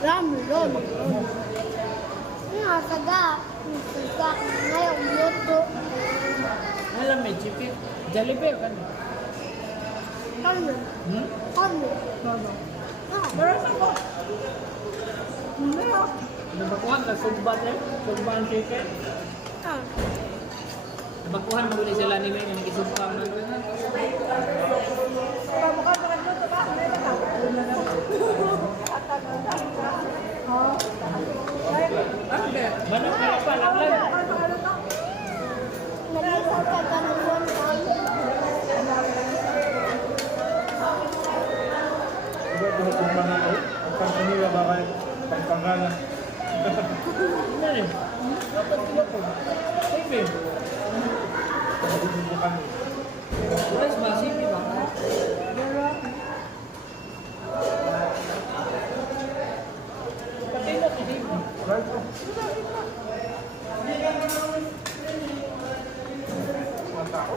Ramlon. Saga. Saga. Ngayon, luto. Alam may chipit. Jollibee kan? Kano? Kano? Ano? Pero sa ko. Nabakuhan ka sugban eh? Sugban chicken? Nabakuhan mo ulit sila ni May na nag-isugban mo. Manok na pa, laklan. Nag-isang ka ganun. Iba kung mga ako, ang pangkanila ba kayo? Pangpangalan. Ano rin? Dapat sila po. Sipi. Bukan. Rice ba? Sipi ba? Patay na si Sipi. Right po. Ang tao.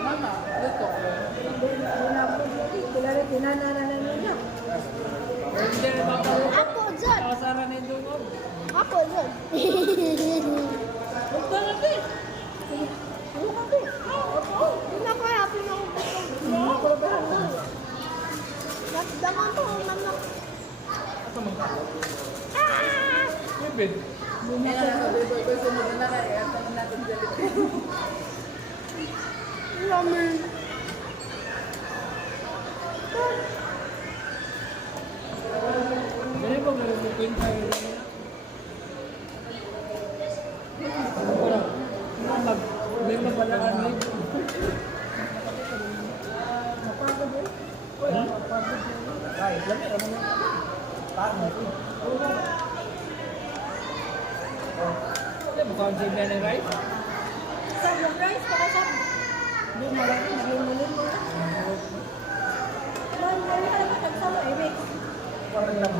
Mama, luto. Hindi na makaluto. Ako dyan. Nakasara na yung dungog. Ako dyan. Luto na din. Hindi na kaya pinakupit ko. Nagdaman ko ang manok. Ito magkalo. Ah! Bibid. Ramen. Dali ba malubukin tayo rin na? May mabalaan na ito. Kahit lang, alam mo na. Paano ito? Ano ba kung sila ng rice? Rice para sa... Hindi malaki. Hindi malaki. Parang lang.